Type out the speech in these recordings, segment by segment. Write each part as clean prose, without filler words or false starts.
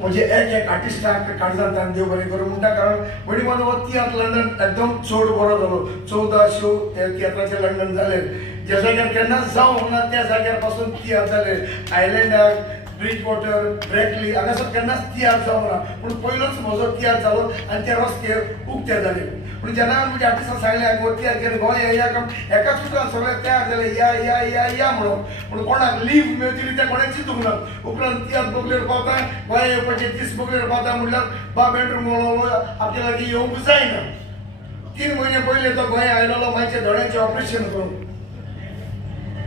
म्हणजे एक आर्टिस्टाक काळजांत देव बरें करूं म्हणटा कारण बडी माझो हो तियात्र लंडन एकदम चड बरो जालो 14 शो त्या तियात्राचे लंडन जाले ज्या जाग्यार केन्नाच जावंक ना त्या जाग्यार पासून तियात्र जाले आयलँडार ब्रिज वॉटर ब्रॅकली हांगासर केन्नाच तियात्र जावंक ना पूण पयलोच म्हजो तियात्र जालो आनी त्या रस्ते उक्ते जाले पूण जेन्ना म्हणजे आर्टिस्टान सांगलें हांवें हो तियात्र केन्ना गोंय येया एकाच उतरान सगळे तयार जाले या या या या म्हणून पूण कोणाक लीव मेळटली तें कोणें चिंतूंक ना उपरांत तियात्र बोगलेर पावता गोंया येवपाचें 30 बोगलेर पावता म्हणल्यार बाब एंड्रू म्हणून आपल्या लागीं येवंक जायना 3 म्हयने पयलीं तो गोंया आयलो मागीर दोळ्यांचें ऑपरेशन करून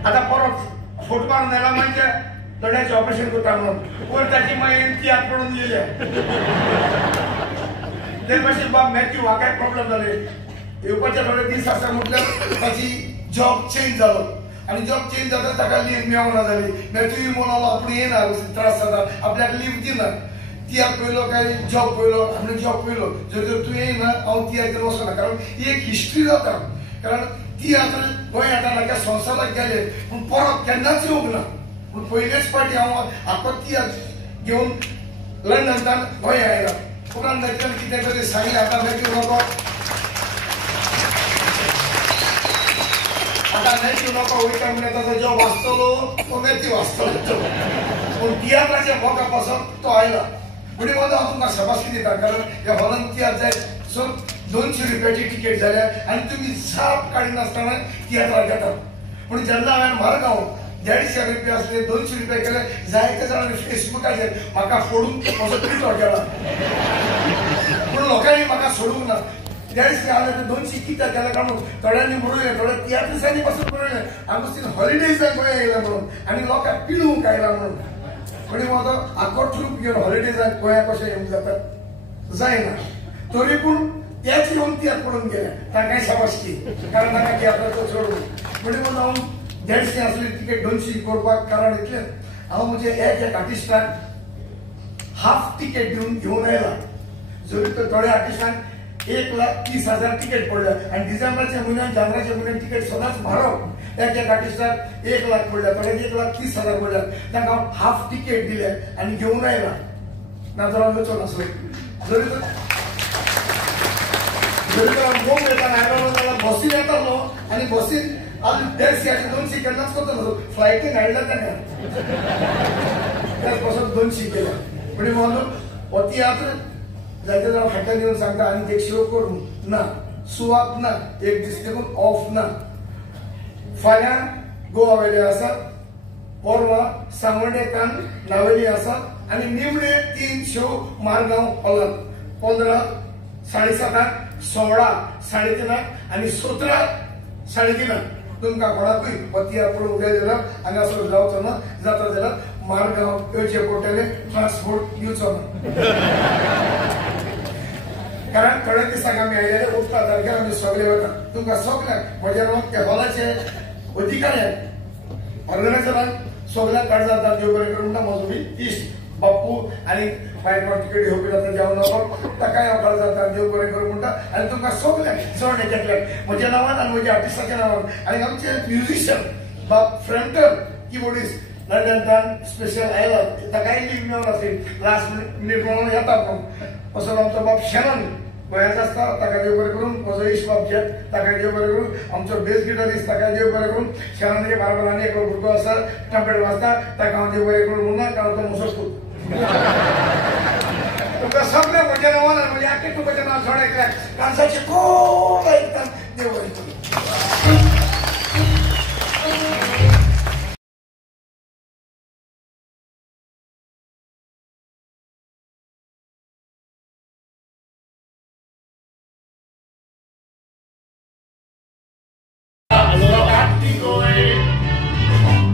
आतां परत फोट मारून येयला मागीर दोळ्यांचें ऑपरेशन करता म्हणून वर ताची मागीर तियात्र पडून गेल्या ते भाशेन बाब मॅथ्यू हाका प्रॉब्लेम जाले येवपाचे थोडे दीस आसा म्हटल्यार ताची जॉब चेंज जालो आनी जॉब चेंज जाता ताका लीव मेळना जाली मॅथ्यू म्हणलो आपूण येना त्रास जाता आपल्याक लीव दिना तियात्र पयलो काय जॉब पयलो आनी जॉब पयलो जर तूं येयना हांव तियात्र वचना कारण ही एक हिस्ट्री जाता कारण तियात्र गोंय आतां संवसाराक गेले पूण परत केन्नाच येवंक ना पूण पयलेच फावटी हांव आख्खो तियात्र घेवन लंडनांतल्यान गोंया आयला उपरांत मॅथ्यून कितें तरी सांगलें आतां मॅथ्यू नको आतां मॅथ्यू नको वयता म्हणल्यार ताचो जॉब आसतलो तो मॅथ्यू आसतलो पूण तियात्राच्या मोगा पासून तो आयला म्हणजे माझा हांव तुमकां शाबासकी दिता कारण ह्या हॉलांत तियात्र जाय सो 200 रुपयाची तिकेट जाल्या आनी तुमी जाप काडिनासतना तियात्राक येतात पूण जेन्ना हांवें मारगांव 150 रुपया असले 200 रुपया केले जायते जाणांनी फेसबुकाचेर म्हाका फोडून असो ट्विटर केला पूण लोकांनी म्हाका सोडूंक ना 150 हांवें 200 कित्याक केले कारण थोड्यांनी बरयलें थोड्या तियात्र दिसांनी पासून बरयलें आगोस्तीन हॉलिडेजाक गोंया येयला म्हणून आनी लोकांक पिळूंक आयला म्हणून म्हणजे म्हाजो आख्खो ट्रूप घेवन हॉलिडेजाक गोंया कशें येवंक जाता जायना तरी पूण तेच येवन तियात्र पडून गेले तांकांय शाबासकी कारण तांकां तियात्राचो चड म्हणजे म्हाजो हांव 150 असली तिकेट 200 करपाक कारण इतलें हांव म्हणजे एक आर्टिस्टाक हाफ तिकेट दिवन घेवन आयला जरी तर थोड्या आर्टिस्टांक 1,30,000 तिकेट पडल्या आनी डिसेंबराच्या म्हयन्यान जानेवारीच्या म्हयन्यान तिकेट सदांच म्हारग एक आर्टिस्टाक 1 लाख पडल्या थोड्याक 1,30,000 पडल्या तांकां हांव हाफ तिकेट दिले आनी घेवन आयला नाजाल्यार वचो नासलो जरी तर मोग येताना आयलो जाल्यार बसीन येतालो आनी बसीन आनी 150 200 केन्नाच करतलो फ्लायटीन हाडला तांकां त्याच पासून 200 केल्या म्हणजे म्हाजो हो तियात्र जायते जाणां फाटल्यान येवन सांगता आनी एक शो करूं ना सुवात ना एक दीस देखून ऑफ ना फाल्यां गोवा वेले आसा परवा सांगोंडेकान नावेली आसा आनी निमणे 3 शो मारगांव हॉलांत 15 7:30 16 3:30 आनी 17 3:30 तुमकां कोणाकूय हो तियात्र पळोवंक जाय जाल्यार हांगासर जावचो ना जाता जाल्यार मारगांव येवचे पडटले ट्रान्सपोर्ट दिवचो ना कारण थोड्या दिसांक आमी आयलेले 15 तारखेर आमी सगळे वता तुमकां सगळ्यांक म्हज्या नांवान त्या हॉलाचे अधिकाऱ्यांक ऑर्गनायझरांक सगळ्यांक काळजांत देव बरें करूं म्हणटा म्हजो बी इश्ट बाप्पू आनी भायर कोण तिकेट घेवपी जाता जेवण नको ताकाय हांव काळजांत देव बरें करूं म्हणटा आनी तुमकां सगळ्यांक चड एकल्याक म्हज्या नांवान आनी म्हज्या आर्टिस्टाच्या नांवान आनी आमचे म्युजिशियन बाब फ्रंटर कीबोर्डिस्ट लंडनांतल्यान स्पेशल आयला ताकाय लीव मेळनासली लास्ट मिनीट म्हणून येता पूण असो आमचो बाब शेनन गोंयांत आसता ताका देव बरें करून म्हजो इश्ट बाब जेत ताका देव बरें करून आमचो बेस गिटारिस्ट ताका देव बरें करून शेनानाच्या बाराबर आनी एक भुरगो आसा ट्रम्पेट वाजता ताका हांव देव बरें करून म्हणना कारण तो म्हजो पूत तुमकां सगळे म्हज्या नांवान आनी म्हज्या आख्खे तुमच्या नांव चड ऐकल्यात कांसाचे खूब आयकतात देव बरें करून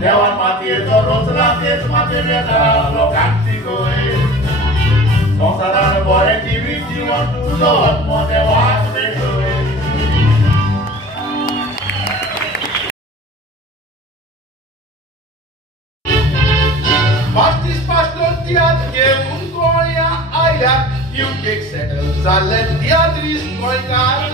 देवान मातयेचो रोचला तेच मातयेर येता लोकांची गोय संवसारान बरें जिवीत जीवन तुजो आत्मो देवाक मेळटोय बाप्टिस्ट पास्टर तियात्र घेवन गोंया आयल्यात युकेक सेटल जाल्ले तियात्रीस्ट गोंयकार